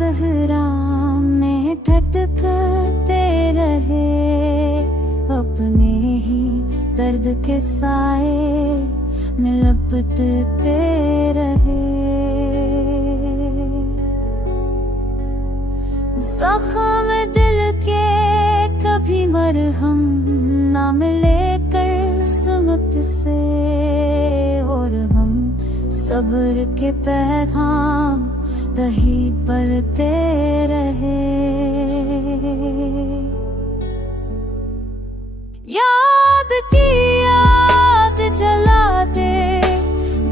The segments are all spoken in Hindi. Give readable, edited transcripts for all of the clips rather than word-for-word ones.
सहरा में ठटकते रहे, अपने ही दर्द के साए में लपटते रहे। जख्म दिल के कभी मरहम ना मिले किस्मत से, और हम सब्र के पैगाम तही पलते रहे। याद की याद जला दे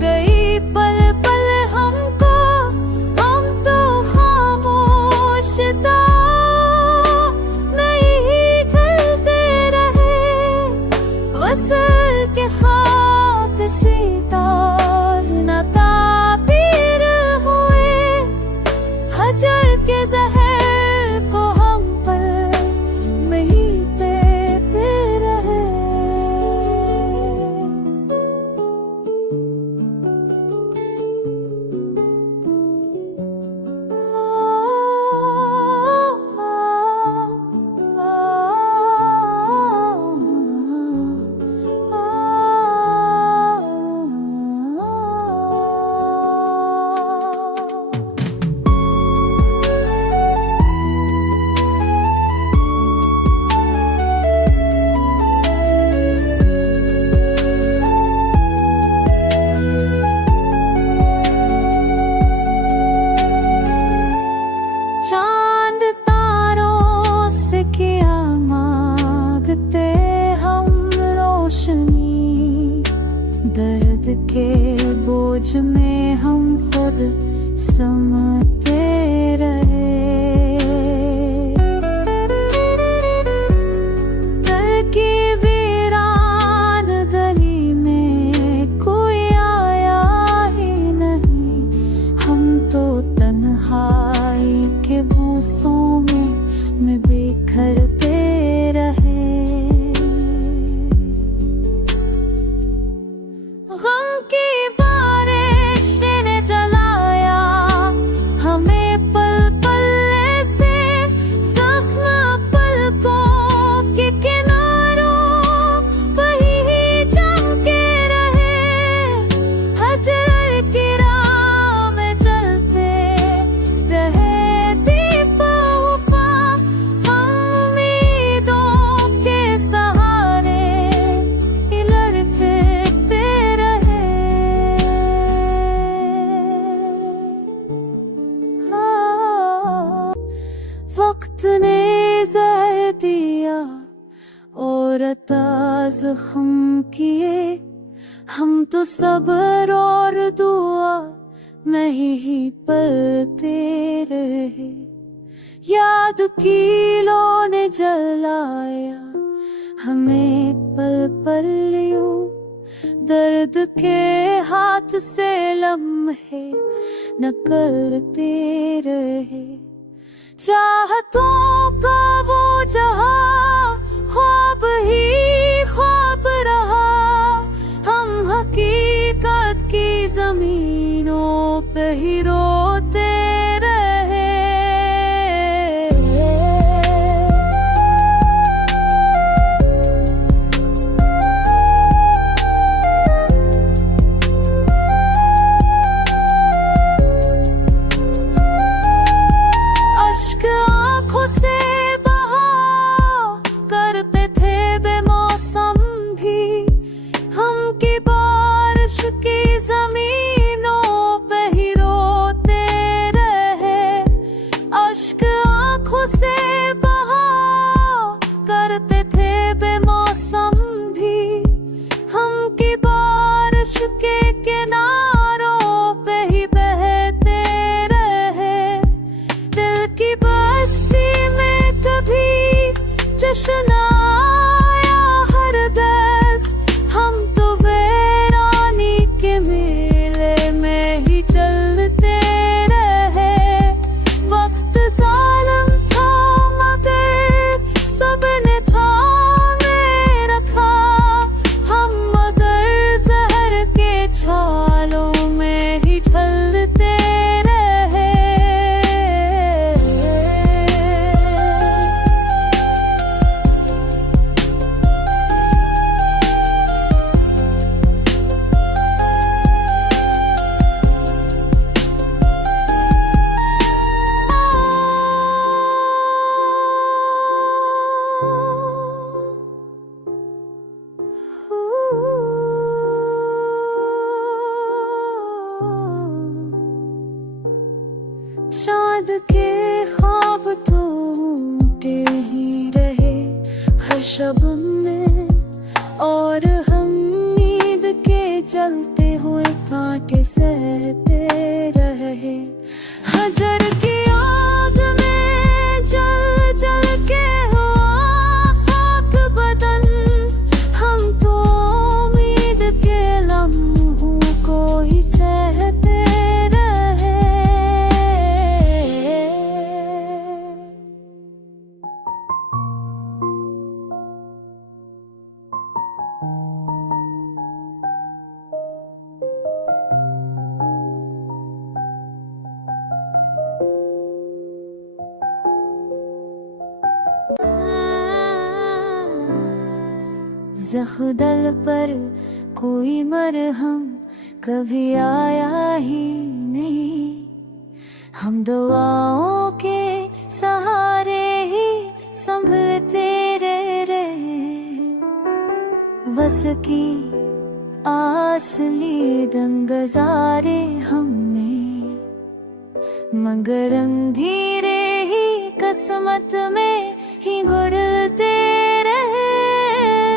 गई पल पल हमको, हम तो खामोश था नहीं करते रहे। वसल के खाक सितार न ताबीर हुए, हजर के जहर को हम पर में ही पीते रहे। चांद तारों से किया मांगते हम रोशनी, दर्द के बोझ में हम खुद समते रहे। घर की वीरान गली में कोई आया ही नहीं, हम तो तन्हाई के भूसों में बिखरते रहे। गम की बारिश ने जलाया हमें पल पल से, जख्म पलकों के किनारों पर ही जम के रहे। हजर की राह में जलते रहे दीप वफा, हम उम्मीदों के सहारे ही लड़खड़ाते रहे। वक्त ने ज़हर दिया और अता ज़ख्म किए, हम तो सब्र और दुआ में ही पलते रहे। याद कीलों ने जलाया हमें पल पल यूं, दर्द के हाथ से लम्हे निकलते रहे। चाहतों का वो जहां ख्वाब ही ख्वाब रहा, हम हकीकत की जमीनों पे ही रोते रहे। अश्क आँखों से बहा करते थे बेमौसम भी, हम की बारिश की जमीनों पे ही रोते रहे। अश्क आँखों से बहा करते थे बेमौसम भी, हम की बारिश के किनारों पे ही बहते रहे। दिल की बस्ती में कभी जश्न आया हर दस, हम तो वीरानी के मेले में ही चलते रहे। वक्त जालिम था मगर सब्र ने थामे रखा, हम मगर जहर के छालों में ही ढलते रहे। चाँद के ख्वाब तो टूटे ही रहे हर शब में, और हम नींद के जलते हुए कांटे सहते रहे। हजर की आग में जल जल के हुआ खाक बदन, हम तो उम्मीद के लम्हों को ही सहते रहे। ज़ख्दल पर कोई मरहम कभी आया ही नहीं, हम दुआओं के सहारे ही संभलते रहे। बस की आस लिए दम गुजारे हमने, मगर अंधेरे ही किस्मत में ही घुलते रहे।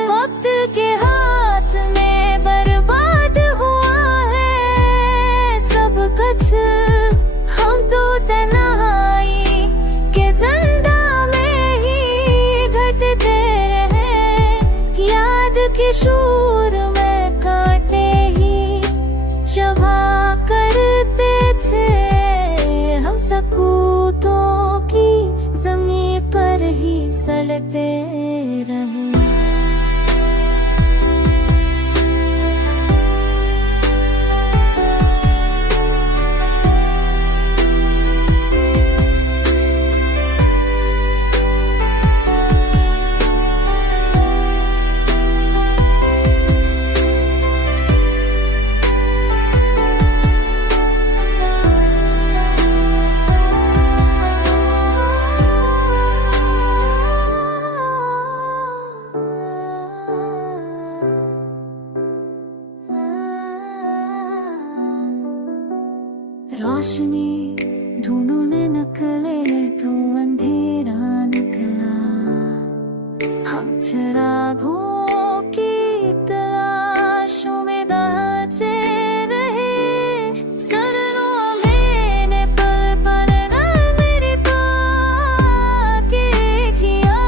वक्त के हाथ में बर्बाद हुआ है सब कुछ, हम तो तन्हाई के ज़िंदा में ही घटते रहे। याद के शूर में कांटे ही चबा करते थे, हम सकूतों की ज़मीं पर ही सलते रहे। रोशनी ढूंढने निकले तो अंधेरा निकला, हम चिरागों की तलाशों में दहचे रहे। सदनों में ने पल पल न मेरे पाके किया,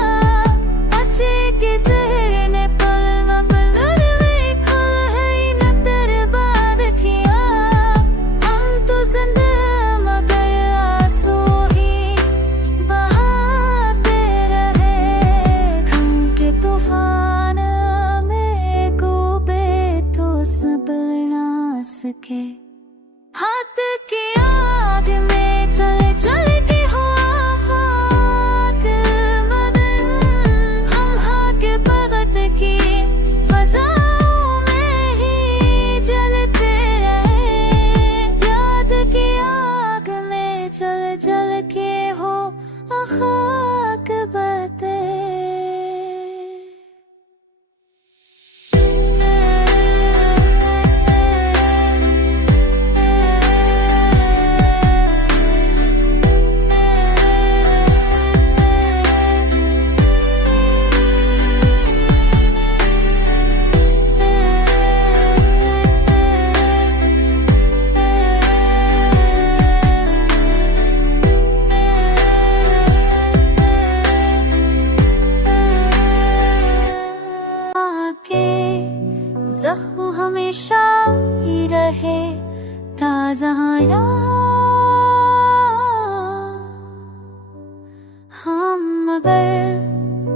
अच्छे के जहर ने पल न पल में खल है न बर्बाद किया। हम तो मगर आंसू ही बहाते रहे, गम के तूफान में डूबे तो संभल ना सके। हाथ की आग में चल चल के हुआ खाक बदन, हम हाक भगत की फजाओं में ही जलते रहे। याद की आग में जल जल के हो खाक बदे। ज़ख्म हमेशा ही रहे ताज़ा याद, हम मगर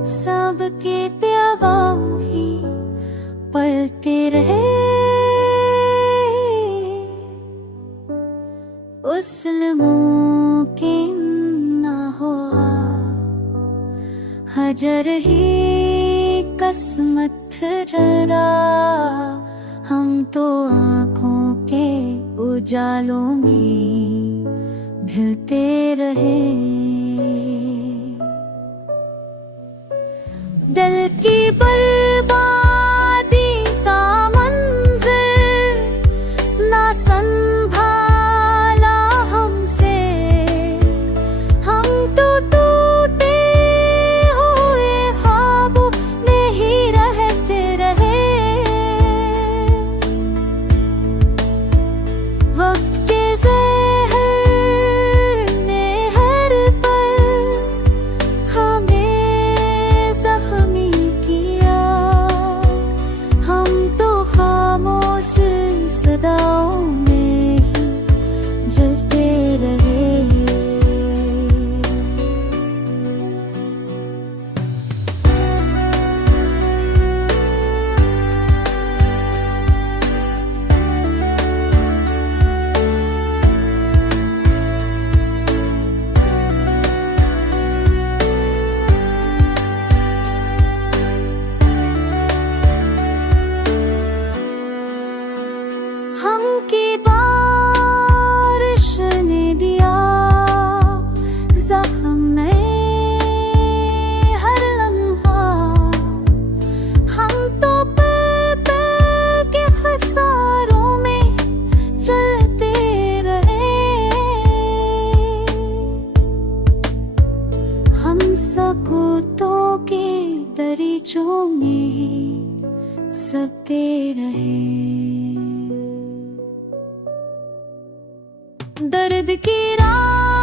सबके पैगाम ही पढ़ते रहे। उस मुमकिन ना हुआ, हजर ही किस्मत ठहरा। हम तो आँखों के उजालों में ढलते रहे। दिल की बर्बादी का मंजर ना संभाला हमसे, सकूतों के दरीचों में सकते रहे। दर्द की राह